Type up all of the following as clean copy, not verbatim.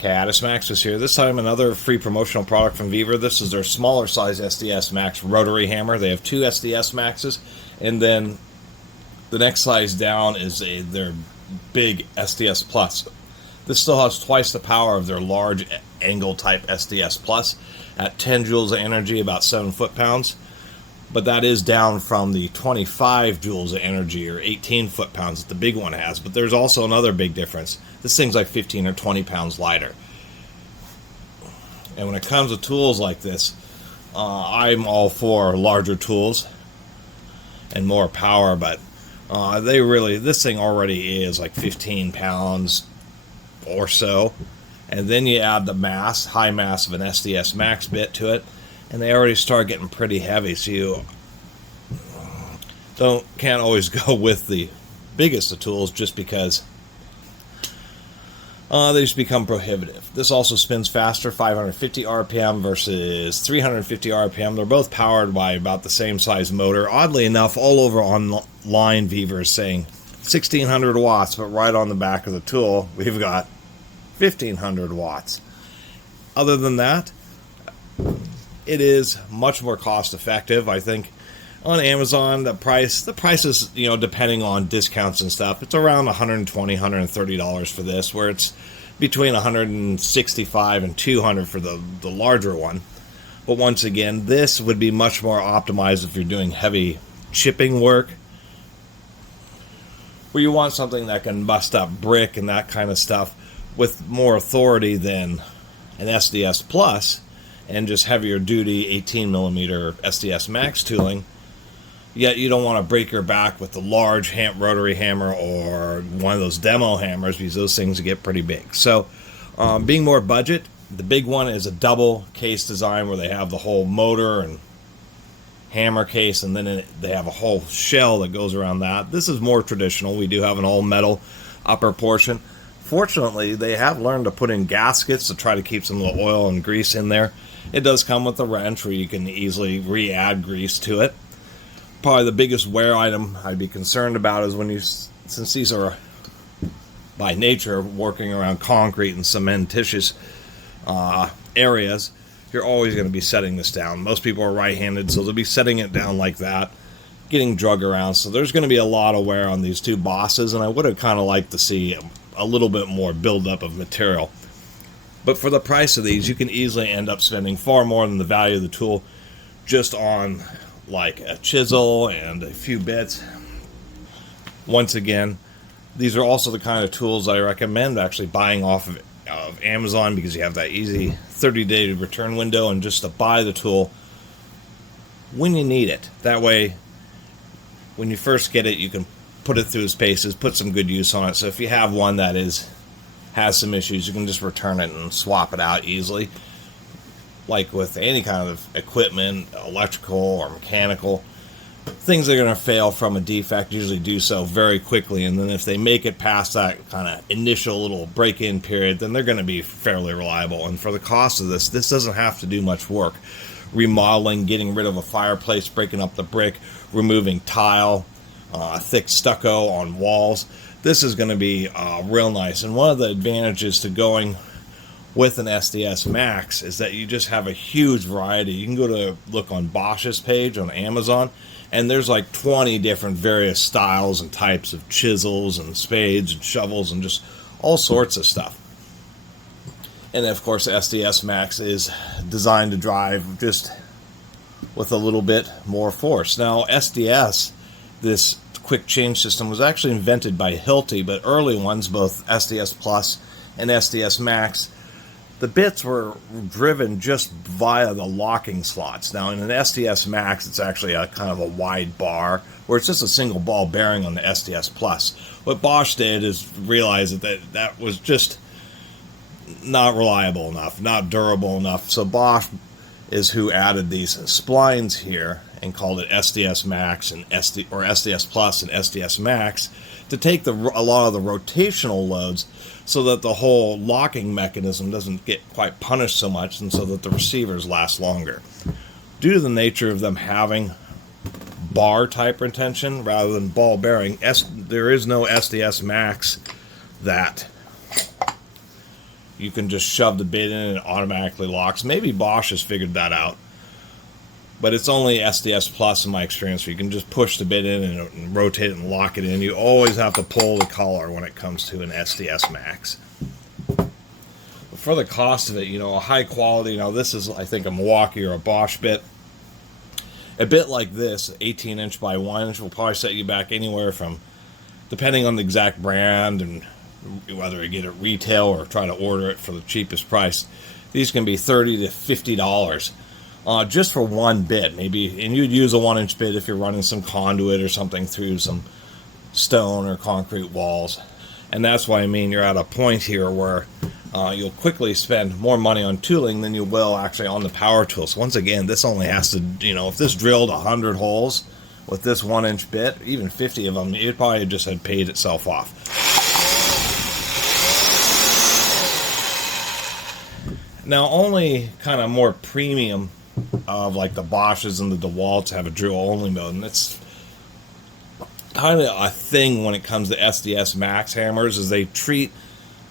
Catus Max is here. This time another free promotional product from Vevor. This is their smaller size SDS Max rotary hammer. They have two SDS Maxes, and then the next size down is their big SDS Plus. This still has twice the power of their large angle type SDS Plus at 10 joules of energy, about 7 foot-pounds. But that is down from the 25 joules of energy or 18 foot-pounds that the big one has. But there's also another big difference. This thing's like 15 or 20 pounds lighter. And when it comes to tools like this, I'm all for larger tools and more power, but this thing already is like 15 pounds or so. And then you add the mass, high mass of an SDS Max bit to it, and they already start getting pretty heavy, so you can't always go with the biggest of tools just because they just become prohibitive. This also spins faster, 550 RPM versus 350 RPM. They're both powered by about the same size motor. Oddly enough, all over online Vevor is saying 1600 watts, but right on the back of the tool, we've got 1500 watts. Other than that, it is much more cost effective. I think on Amazon the price is, depending on discounts and stuff, it's around $120, $130 for this, where it's between $165 and $200 for the larger one. But once again, this would be much more optimized if you're doing heavy chipping work, where you want something that can bust up brick and that kind of stuff with more authority than an SDS Plus and just heavier duty 18mm SDS Max tooling. Yet you don't want to break your back with the large rotary hammer or one of those demo hammers, because those things get pretty big. So being more budget, the big one is a double case design where they have the whole motor and hammer case, and then they have a whole shell that goes around that. This is more traditional. We do have an all metal upper portion. Fortunately, they have learned to put in gaskets to try to keep some of the oil and grease in there. It does come with a wrench where you can easily re-add grease to it. Probably the biggest wear item I'd be concerned about is since these are by nature working around concrete and cementitious areas, you're always going to be setting this down. Most people are right-handed, so they'll be setting it down like that, getting drug around. So there's going to be a lot of wear on these two bosses, and I would have kind of liked to see a little bit more buildup of material. But for the price of these, you can easily end up spending far more than the value of the tool just on like a chisel and a few bits. Once again, these are also the kind of tools I recommend actually buying off of Amazon, because you have that easy 30-day return window, and just to buy the tool when you need it. That way, when you first get it, you can put it through its paces, put some good use on it. So if you have one that has some issues, you can just return it and swap it out easily. Like with any kind of equipment, electrical or mechanical, things that are going to fail from a defect usually do so very quickly, and then if they make it past that kind of initial little break-in period, then they're going to be fairly reliable. And for the cost of this doesn't have to do much work. Remodeling, getting rid of a fireplace, breaking up the brick, removing tile, thick stucco on walls. This is going to be real nice. And one of the advantages to going with an SDS Max is that you just have a huge variety. You can go to look on Bosch's page on Amazon, and there's like 20 different various styles and types of chisels and spades and shovels and just all sorts of stuff. And of course, SDS Max is designed to drive just with a little bit more force. Now, SDS, this quick change system, was actually invented by Hilti, but early ones, both SDS Plus and SDS Max, the bits were driven just via the locking slots. Now, in an SDS Max, it's actually a kind of a wide bar, where it's just a single ball bearing on the SDS Plus. What Bosch did is realize that was just not reliable enough, not durable enough. So Bosch is who added these splines here and called it SDS Max and SDS Plus and SDS Max to take a lot of the rotational loads, so that the whole locking mechanism doesn't get quite punished so much, and so that the receivers last longer. Due to the nature of them having bar type retention rather than ball bearing, there is no SDS Max that you can just shove the bit in and it automatically locks. Maybe Bosch has figured that out, but it's only SDS Plus in my experience where you can just push the bit in and rotate it and lock it in. You always have to pull the collar when it comes to an SDS Max. But for the cost of it, you know, a high quality, you know, this is, I think, a Milwaukee or a Bosch bit. A bit like this, 18-inch by 1-inch, will probably set you back anywhere from, depending on the exact brand and whether you get it retail or try to order it for the cheapest price, these can be $30 to $50 just for one bit. Maybe, and you'd use a 1-inch bit if you're running some conduit or something through some stone or concrete walls. And that's why I mean you're at a point here where you'll quickly spend more money on tooling than you will actually on the power tools. Once again, this only has to, you know, if this drilled 100 holes with this 1-inch bit, even 50 of them, it probably just had paid itself off. Now, only kind of more premium of like the Bosches and the DeWalt's have a drill-only mode, and it's kind of a thing when it comes to SDS Max hammers, is they treat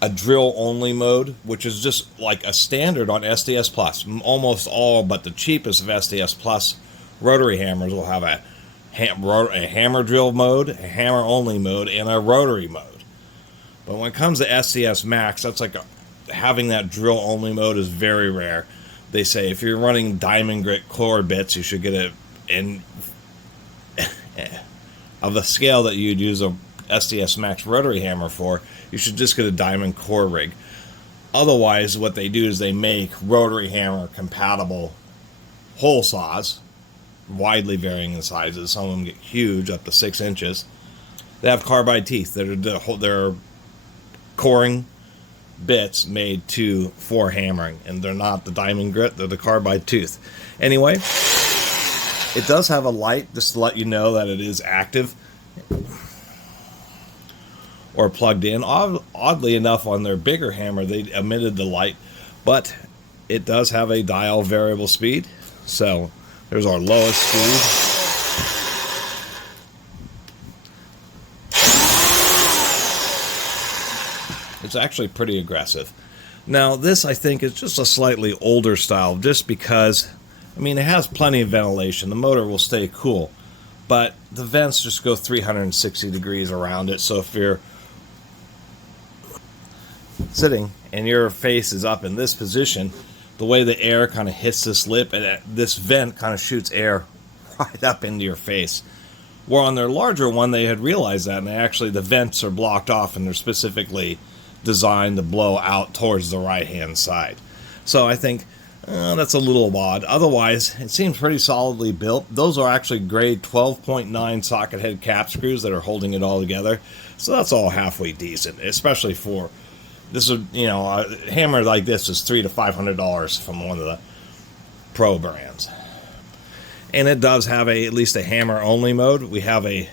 a drill-only mode, which is just like a standard on SDS Plus. Almost all but the cheapest of SDS Plus rotary hammers will have a hammer drill mode, a hammer-only mode, and a rotary mode. But when it comes to SDS Max, that's like having that drill-only mode is very rare. They say if you're running diamond grit core bits, you should get it in of the scale that you'd use a SDS Max rotary hammer for, you should just get a diamond core rig. Otherwise, what they do is they make rotary hammer compatible hole saws, widely varying in sizes. Some of them get huge, up to 6 inches. They have carbide teeth. They're coring bits made for hammering, and they're not the diamond grit, they're the carbide tooth. Anyway, it does have a light just to let you know that it is active or plugged in. Oddly enough, on their bigger hammer, they omitted the light, but it does have a dial variable speed. So there's our lowest speed. It's actually pretty aggressive. Now, this, I think, is just a slightly older style, just because, I mean, it has plenty of ventilation. The motor will stay cool, but the vents just go 360 degrees around it. So if you're sitting and your face is up in this position, the way the air kind of hits this lip, and this vent kind of shoots air right up into your face. Where on their larger one, they had realized that, and actually the vents are blocked off, and they're specifically designed to blow out towards the right-hand side. So I think that's a little odd. Otherwise, it seems pretty solidly built. Those are actually grade 12.9 socket head cap screws that are holding it all together. So that's all halfway decent, especially for this. You know, a hammer like this is $300 to $500 from one of the pro brands. And it does have at least a hammer-only mode. We have if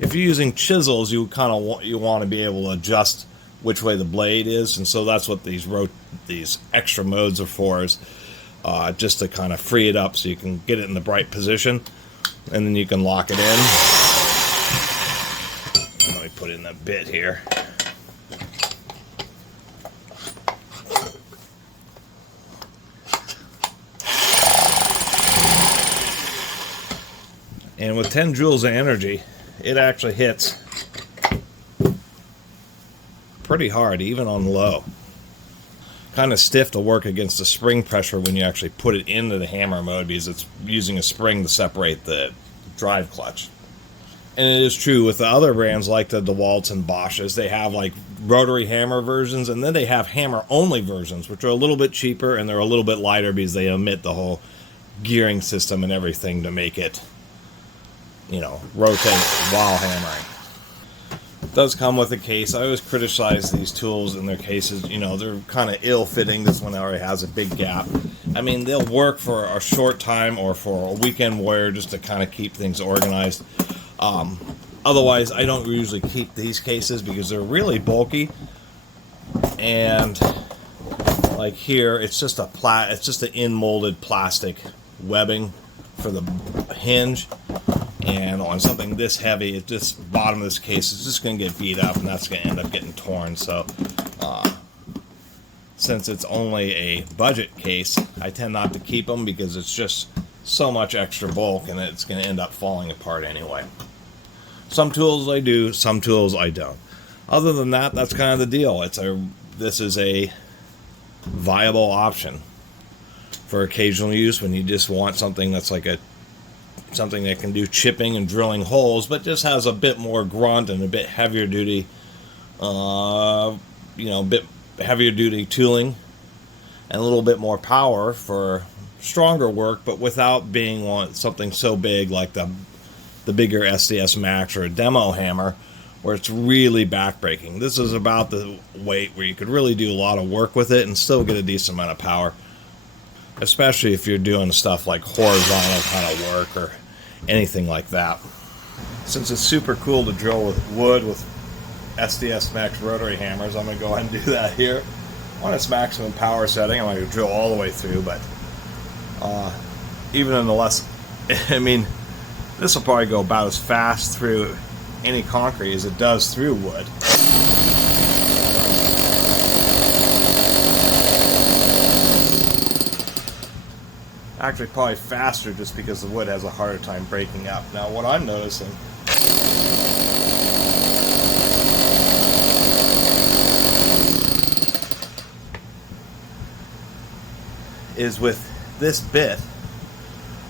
you're using chisels, you kind of want to be able to adjust which way the blade is, and so that's what these extra modes are for, is just to kind of free it up so you can get it in the right position, and then you can lock it in. Let me put in the bit here. And with 10 joules of energy, it actually hits pretty hard, even on low. Kind of stiff to work against the spring pressure when you actually put it into the hammer mode, because it's using a spring to separate the drive clutch. And it is true with the other brands like the DeWalt's and Bosch's, they have like rotary hammer versions, and then they have hammer only versions, which are a little bit cheaper and they're a little bit lighter because they omit the whole gearing system and everything to make it, you know, rotate while hammering. It does come with a case. I always criticize these tools in their cases. You know, they're kind of ill-fitting. This one already has a big gap. I mean, they'll work for a short time or for a weekend wear just to kind of keep things organized. Otherwise, I don't usually keep these cases because they're really bulky. And like here, it's just an in-molded plastic webbing for the hinge. And on something this heavy, this bottom of this case is just going to get beat up, and that's going to end up getting torn. So since it's only a budget case, I tend not to keep them because it's just so much extra bulk and it's going to end up falling apart anyway. Some tools I do, some tools I don't. Other than that, that's kind of the deal. This is a viable option for occasional use when you just want something that's like something that can do chipping and drilling holes, but just has a bit more grunt and a bit heavier duty, bit heavier duty tooling and a little bit more power for stronger work, but without being something so big like the bigger SDS Max or a demo hammer where it's really backbreaking. This is about the weight where you could really do a lot of work with it and still get a decent amount of power, especially if you're doing stuff like horizontal kind of work or anything like that. Since it's super cool to drill with wood with SDS Max rotary hammers, I'm going to go ahead and do that here. On its maximum power setting, I'm going to drill all the way through, but even in the less, I mean, this will probably go about as fast through any concrete as it does through wood. Actually, probably faster just because the wood has a harder time breaking up. Now, what I'm noticing is with this bit,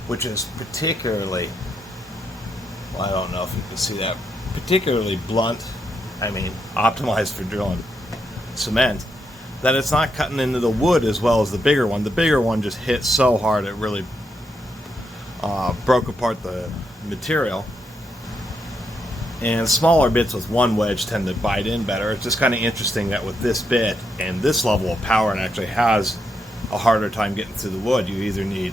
which is particularly, well, I don't know if you can see that, particularly blunt, I mean optimized for drilling cement, that it's not cutting into the wood as well as the bigger one. The bigger one just hit so hard it really broke apart the material. And smaller bits with one wedge tend to bite in better. It's just kind of interesting that with this bit and this level of power, it actually has a harder time getting through the wood. You either need,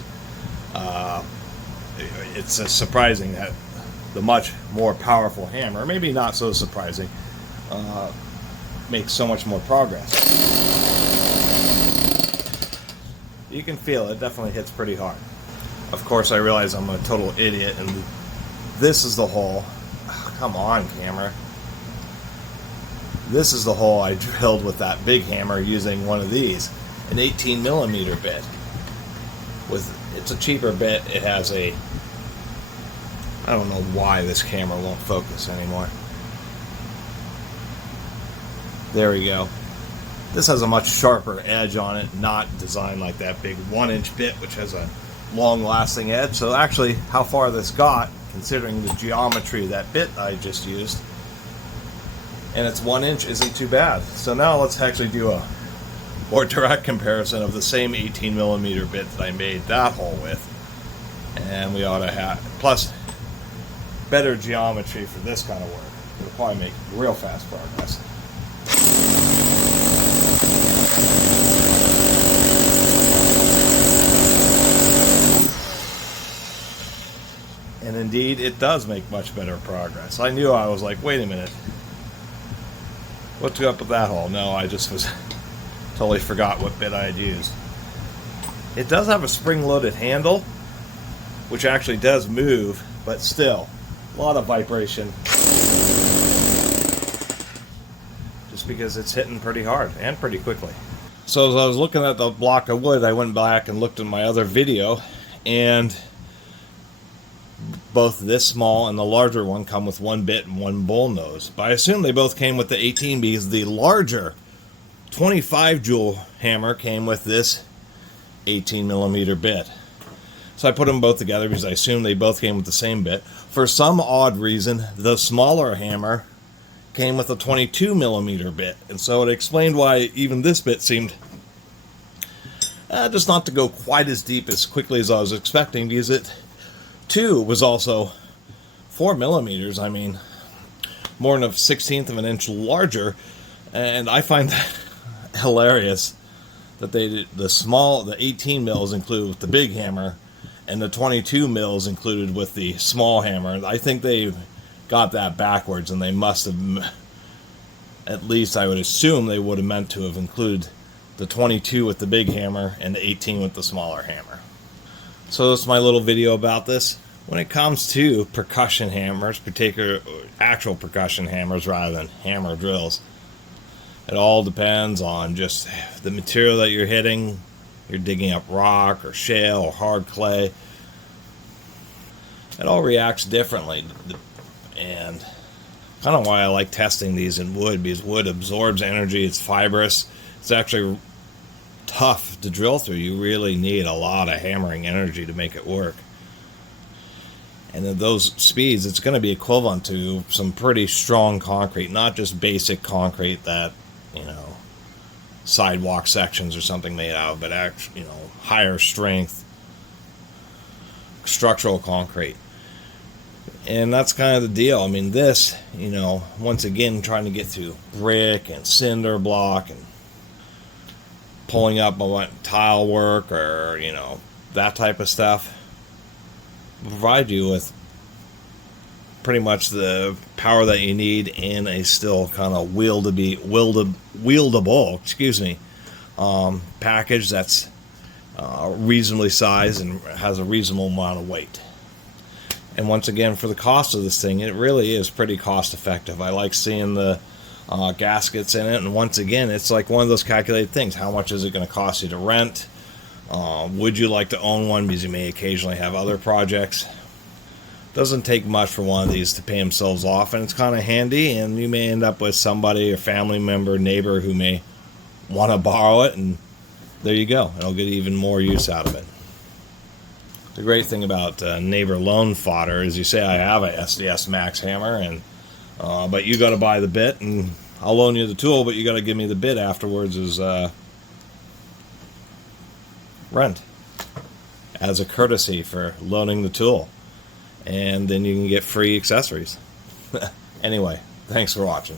it's surprising that the much more powerful hammer, maybe not so surprising, makes so much more progress. You can feel it definitely hits pretty hard. Of course, I realize I'm a total idiot, and this is the hole. Oh, come on, camera. This is the hole I drilled with that big hammer using one of these, an 18mm bit. It's a cheaper bit. It has I don't know why this camera won't focus anymore. There we go. This has a much sharper edge on it, not designed like that big 1-inch bit, which has a long-lasting edge. So actually, how far this got, considering the geometry of that bit I just used, and it's 1 inch, isn't too bad. So now let's actually do a more direct comparison of the same 18mm bit that I made that hole with. And we ought to have, plus better geometry for this kind of work. It'll probably make real fast progress. And indeed, it does make much better progress. I knew, I was like, wait a minute. What's up with that hole? No, I just was totally forgot what bit I had used. It does have a spring-loaded handle, which actually does move, but still, a lot of vibration. Just because it's hitting pretty hard and pretty quickly. So as I was looking at the block of wood, I went back and looked at my other video, and both this small and the larger one come with one bit and one bull nose. But I assume they both came with the 18 because the larger 25 joule hammer came with this 18mm bit. So I put them both together because I assume they both came with the same bit. For some odd reason, the smaller hammer came with a 22mm bit. And so it explained why even this bit seemed just not to go quite as deep as quickly as I was expecting, because it too was also 4mm. I mean, more than a 1/16 of an inch larger. And I find that hilarious that the 18 mils included with the big hammer and the 22 mils included with the small hammer. I think they got that backwards, and they must have, at least I would assume they would have meant to have included the 22 with the big hammer and the 18 with the smaller hammer. So that's my little video about this. When it comes to percussion hammers, actual percussion hammers rather than hammer drills, It all depends on just the material that you're hitting. You're digging up rock or shale or hard clay. It all reacts differently, and kind of why I like testing these in wood, because wood absorbs energy. It's fibrous. It's actually tough to drill through. You really need a lot of hammering energy to make it work. And at those speeds, it's going to be equivalent to some pretty strong concrete, not just basic concrete that, you know, sidewalk sections or something made out of, but actually, you know, higher strength structural concrete. And that's kind of the deal. I mean, this, you know, once again, trying to get through brick and cinder block and pulling up tile work or, you know, that type of stuff, provide you with pretty much the power that you need in a still kind of wieldable, package that's reasonably sized and has a reasonable amount of weight. And once again, for the cost of this thing, it really is pretty cost effective. I like seeing the gaskets in it, and once again, it's like one of those calculated things. How much is it going to cost you to rent? Would you like to own one, because you may occasionally have other projects? Doesn't take much for one of these to pay themselves off, and it's kind of handy, and you may end up with somebody, a family member, neighbor, who may want to borrow it, and there you go. It'll get even more use out of it. The great thing about neighbor loan fodder is, you say, I have a SDS Max hammer, and but you got to buy the bit, and I'll loan you the tool, but you got to give me the bit afterwards as rent, as a courtesy for loaning the tool. And then you can get free accessories. Anyway, thanks for watching.